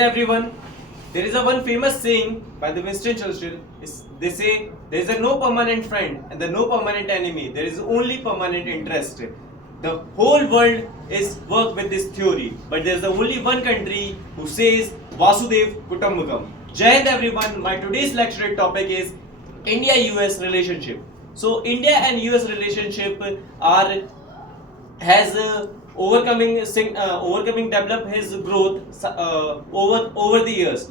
Everyone, there is a one famous saying by the Winston Churchill. They say there is a no permanent friend and the no permanent enemy. There is only permanent interest. The whole world is work with this theory, but there is only one country who says Vasudev Kutumbakam. Jai Hind everyone. My today's lecture topic is India-US relationship. So India and US relationship are has overcoming develop his growth over the years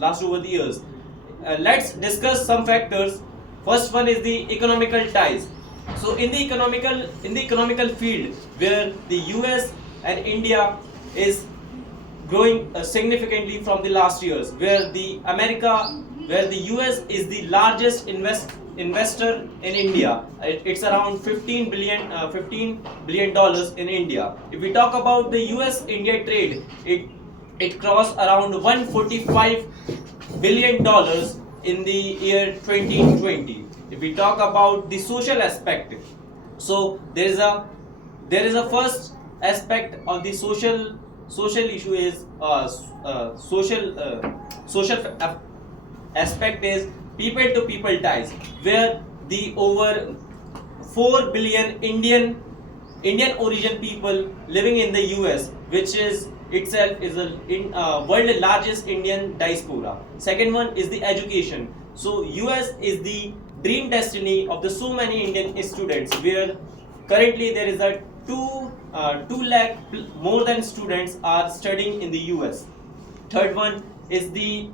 let's discuss some factors. First one is the economical ties. So in the economical field, where the US and India is growing significantly from the last years, where the US is the largest investor in India. It's around 15 billion dollars in India. If we talk about the US India trade, it crossed around 145 billion dollars in the year 2020. If we talk about the social aspect, so there is a first aspect of the social issue is social aspect is people to people ties, where the over 4 billion Indian origin people living in the US, which is itself is world largest Indian diaspora. Second one is the education. So US is the dream destiny of the so many Indian students, where currently there is a 2 lakh more than students are studying in the US. Third one is the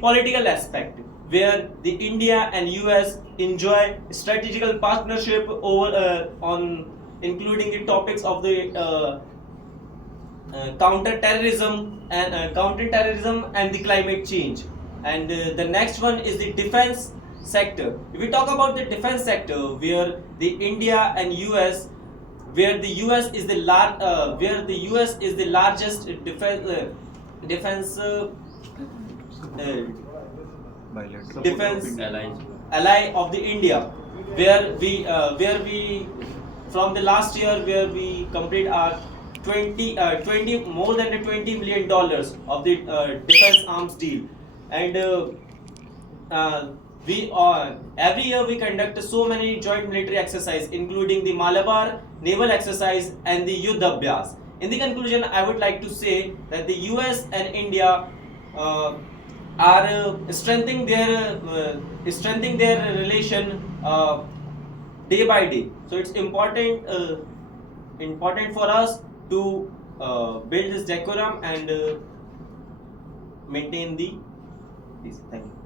political aspect, where the India and US enjoy strategical partnership over on including the topics of the counter-terrorism and the climate change. And the next one is the defense sector. If we talk about the defense sector, where the India and US, where the US is the largest defense defense ally of the India, where we from the last year, where we complete our 20 more than $20 million of the defense arms deal. And we every year we conduct so many joint military exercise, including the Malabar naval exercise and the Yuddh Abhyas. In the conclusion, I would like to say that the US and India are strengthening their relation day by day. So it's important for us to build this decorum and maintain the peace. Thank you.